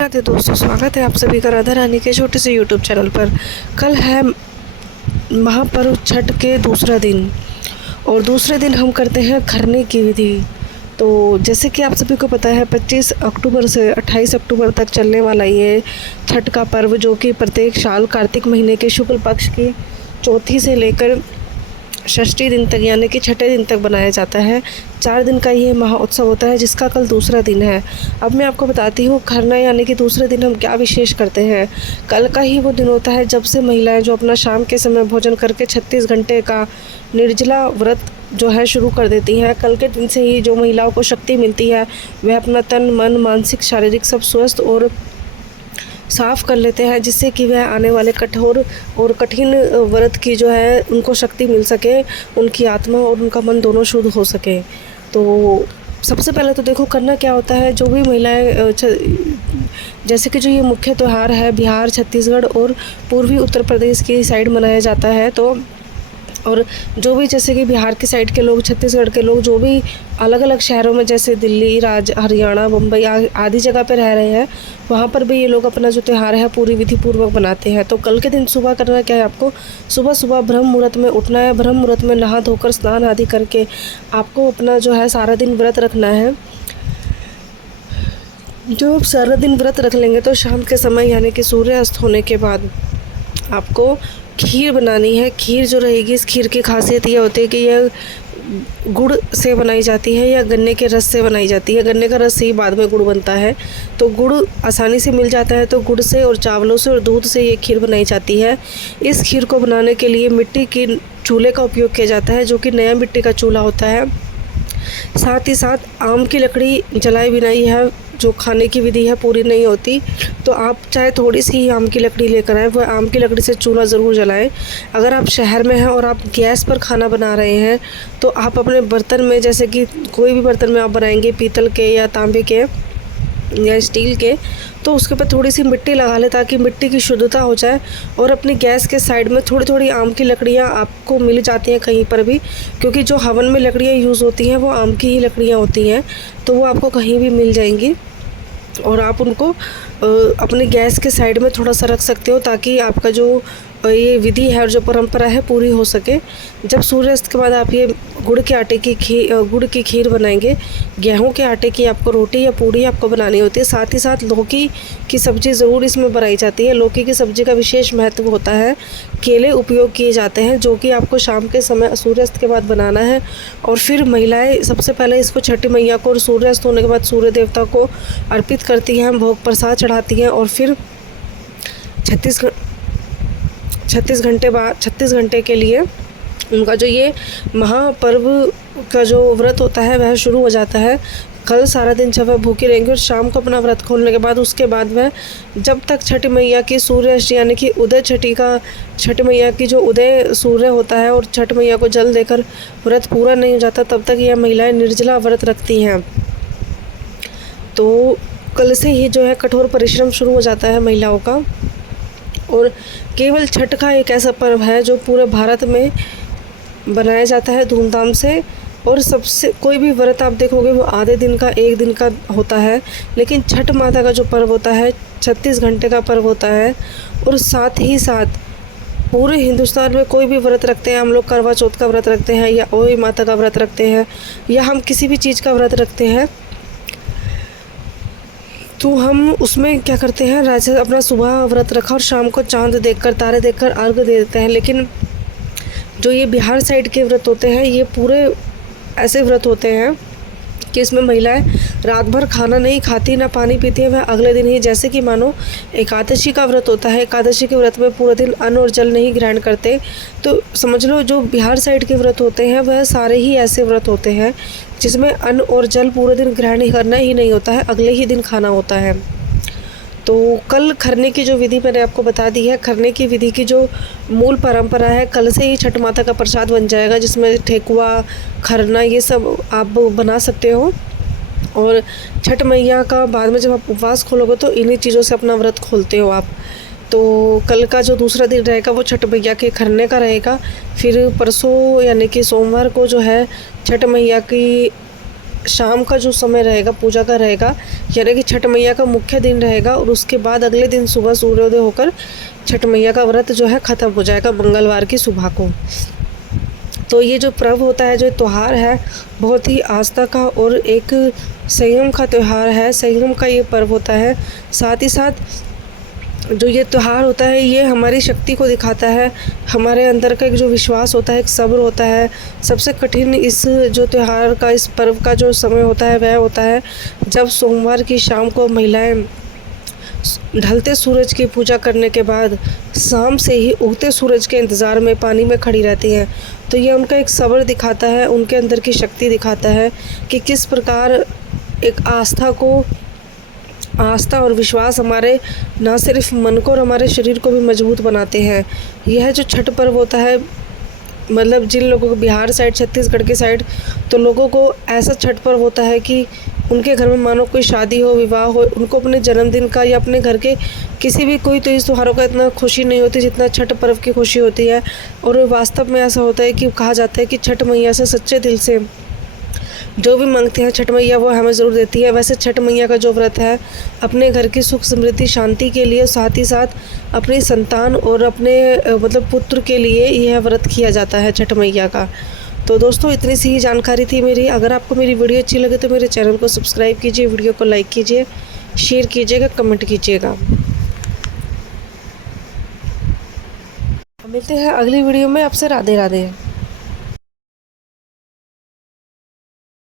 राधे दोस्तों, स्वागत है आप सभी का राधा रानी के छोटे से यूट्यूब चैनल पर। कल है महापर्व छठ के दूसरा दिन और दूसरे दिन हम करते हैं खरने की विधि। तो जैसे कि आप सभी को पता है 25 अक्टूबर से 28 अक्टूबर तक चलने वाला ये छठ का पर्व, जो कि प्रत्येक साल कार्तिक महीने के शुक्ल पक्ष की चौथी से लेकर षष्ठी दिन तक यानी कि छठे दिन तक बनाया जाता है। 4 दिन का ये महोत्सव होता है, जिसका कल दूसरा दिन है। अब मैं आपको बताती हूँ खरना यानी कि दूसरे दिन हम क्या विशेष करते हैं। कल का ही वो दिन होता है जब से महिलाएं जो अपना शाम के समय भोजन करके 36 घंटे का निर्जला व्रत जो है शुरू कर देती हैं। कल के दिन से ही जो महिलाओं को शक्ति मिलती है, वह अपना तन मन मानसिक शारीरिक सब स्वस्थ और साफ़ कर लेते हैं, जिससे कि वह आने वाले कठोर और कठिन व्रत की जो है उनको शक्ति मिल सके, उनकी आत्मा और उनका मन दोनों शुद्ध हो सके। तो सबसे पहले तो देखो करना क्या होता है। जो भी महिलाएं जैसे कि जो ये मुख्य त्यौहार है बिहार, छत्तीसगढ़ और पूर्वी उत्तर प्रदेश की साइड मनाया जाता है, तो और जो भी जैसे कि बिहार के साइड के लोग, छत्तीसगढ़ के लोग जो भी अलग अलग शहरों में जैसे दिल्ली, हरियाणा, मुंबई आदि जगह पे रह रहे हैं, वहाँ पर भी ये लोग अपना जो त्यौहार है पूरी विधि पूर्वक बनाते हैं। तो कल के दिन सुबह करना क्या है, आपको सुबह सुबह ब्रह्म मुहूर्त में उठना है। ब्रह्म मुहूर्त में नहा धोकर स्नान आदि करके आपको अपना जो है सारा दिन व्रत रखना है। जो आप सारा दिन व्रत रख लेंगे तो शाम के समय यानी कि सूर्यास्त होने के बाद आपको खीर बनानी है। खीर जो रहेगी, इस खीर की खासियत ये होती है कि यह गुड़ से बनाई जाती है या गन्ने के रस से बनाई जाती है। गन्ने का रस से ही बाद में गुड़ बनता है, तो गुड़ आसानी से मिल जाता है, तो गुड़ से और चावलों से और दूध से ये खीर बनाई जाती है। इस खीर को बनाने के लिए मिट्टी के चूल्हे का उपयोग किया जाता है, जो कि नया मिट्टी का चूल्हा होता है। साथ ही साथ आम की लकड़ी जलाई बिना यह जो खाने की विधि है पूरी नहीं होती। तो आप चाहे थोड़ी सी ही आम की लकड़ी लेकर आएँ, वह आम की लकड़ी से चूल्हा ज़रूर जलाएं। अगर आप शहर में हैं और आप गैस पर खाना बना रहे हैं, तो आप अपने बर्तन में, जैसे कि कोई भी बर्तन में आप बनाएंगे, पीतल के या तांबे के या स्टील के, तो उसके ऊपर थोड़ी सी मिट्टी लगा लें ताकि मिट्टी की शुद्धता हो जाए। और अपनी गैस के साइड में थोड़ी थोड़ी आम की लकड़ियाँ आपको मिल जाती हैं कहीं पर भी, क्योंकि जो हवन में लकड़ियाँ यूज़ होती हैं वो आम की ही लकड़ियाँ होती हैं, तो वो आपको कहीं भी मिल जाएंगी। और आप उनको अपने गैस के साइड में थोड़ा सा रख सकते हो, ताकि आपका जो ये विधि है और जो परंपरा है पूरी हो सके। जब सूर्यास्त के बाद आप ये गुड़ की खीर बनाएंगे। गेहूं के आटे की आपको रोटी या पूड़ी आपको बनानी होती है। साथ ही साथ लौकी की सब्ज़ी ज़रूर इसमें बनाई जाती है। लौकी की सब्ज़ी का विशेष महत्व होता है। केले उपयोग किए जाते हैं, जो कि आपको शाम के समय सूर्यास्त के बाद बनाना है। और फिर महिलाएं सबसे पहले इसको छठी मैया को और सूर्यास्त होने के बाद सूर्य देवता को अर्पित करती हैं, भोग प्रसाद चढ़ाती हैं। और फिर 36 घंटे के लिए उनका जो ये महापर्व का जो व्रत होता है वह शुरू हो जाता है। कल सारा दिन जब वह भूखी रहेंगे और शाम को अपना व्रत खोलने के बाद उसके बाद वह जब तक छठी मैया की सूर्यास्त यानी कि उदय छठी मैया की जो उदय सूर्य होता है और छठ मैया को जल देकर व्रत पूरा नहीं हो जाता, तब तक यह महिलाएं निर्जला व्रत रखती हैं। तो कल से ही जो है कठोर परिश्रम शुरू हो जाता है महिलाओं का। और केवल छठ का एक ऐसा पर्व है जो पूरे भारत में बनाया जाता है धूमधाम से। और सबसे कोई भी व्रत आप देखोगे वो आधे दिन का, एक दिन का होता है, लेकिन छठ माता का जो पर्व होता है 36 घंटे का पर्व होता है। और साथ ही साथ पूरे हिंदुस्तान में कोई भी व्रत रखते हैं, हम लोग करवा चौथ का व्रत रखते हैं या ओई माता का व्रत रखते हैं या हम किसी भी चीज़ का व्रत रखते हैं, तो हम उसमें क्या करते हैं, जैसे अपना सुबह व्रत रखा और शाम को चांद देखकर, तारे देखकर अर्घ दे देते हैं। लेकिन जो ये बिहार साइड के व्रत होते हैं, ये पूरे ऐसे व्रत होते हैं कि इसमें महिलाएं रात भर खाना नहीं खाती, ना पानी पीती हैं। वह अगले दिन ही, जैसे कि मानो एकादशी का व्रत होता है, एकादशी के व्रत में पूरा दिन अन्न और जल नहीं ग्रहण करते। तो समझ लो जो बिहार साइड के व्रत होते हैं वह सारे ही ऐसे व्रत होते हैं जिसमें अन्न और जल पूरे दिन ग्रहण करना ही नहीं होता है, अगले ही दिन खाना होता है। तो कल खरने की जो विधि मैंने आपको बता दी है, खरने की विधि की जो मूल परंपरा है, कल से ही छठ माता का प्रसाद बन जाएगा, जिसमें ठेकुआ, खरना ये सब आप बना सकते हो। और छठ मैया का बाद में जब आप उपवास खोलोगे तो इन्हीं चीज़ों से अपना व्रत खोलते हो आप। तो कल का जो दूसरा दिन रहेगा वो छठ मैया के खरने का रहेगा। फिर परसों यानी कि सोमवार को जो है छठ मैया की शाम का जो समय रहेगा पूजा का रहेगा, यानी कि छठ मैया का मुख्य दिन रहेगा, और उसके बाद अगले दिन सुबह सूर्योदय होकर छठ मैया का व्रत जो है ख़त्म हो जाएगा मंगलवार की सुबह को। तो ये जो पर्व होता है, जो त्यौहार है, बहुत ही आस्था का और एक संयम का त्यौहार है, संयम का ये पर्व होता है। साथ ही साथ जो ये त्यौहार होता है, ये हमारी शक्ति को दिखाता है, हमारे अंदर का एक जो विश्वास होता है, एक सब्र होता है। सबसे कठिन इस जो त्यौहार का, इस पर्व का जो समय होता है वह होता है जब सोमवार की शाम को महिलाएं ढलते सूरज की पूजा करने के बाद शाम से ही उगते सूरज के इंतज़ार में पानी में खड़ी रहती हैं। तो ये उनका एक सब्र दिखाता है, उनके अंदर की शक्ति दिखाता है कि किस प्रकार एक आस्था और विश्वास हमारे ना सिर्फ मन को और हमारे शरीर को भी मजबूत बनाते हैं। यह जो छठ पर्व होता है, मतलब जिन लोगों को बिहार साइड, छत्तीसगढ़ के साइड, तो लोगों को ऐसा छठ पर्व होता है कि उनके घर में मानो कोई शादी हो, विवाह हो, उनको अपने जन्मदिन का या अपने घर के किसी भी कोई तो इस त्योहारों का इतना खुशी नहीं होती जितना छठ पर्व की खुशी होती है। और वास्तव में ऐसा होता है कि कहा जाता है कि छठ मैया से सच्चे दिल से जो भी मांगते हैं छठ मैया वो हमें ज़रूर देती है। वैसे छठ मैया का जो व्रत है अपने घर की सुख समृद्धि शांति के लिए, साथ ही साथ अपनी संतान और अपने मतलब पुत्र के लिए यह व्रत किया जाता है छठ मैया का। तो दोस्तों इतनी सी ही जानकारी थी मेरी। अगर आपको मेरी वीडियो अच्छी लगे तो मेरे चैनल को सब्सक्राइब कीजिए, वीडियो को लाइक कीजिए, शेयर कीजिएगा, कमेंट कीजिएगा। मिलते हैं अगली वीडियो में। आपसे राधे राधे।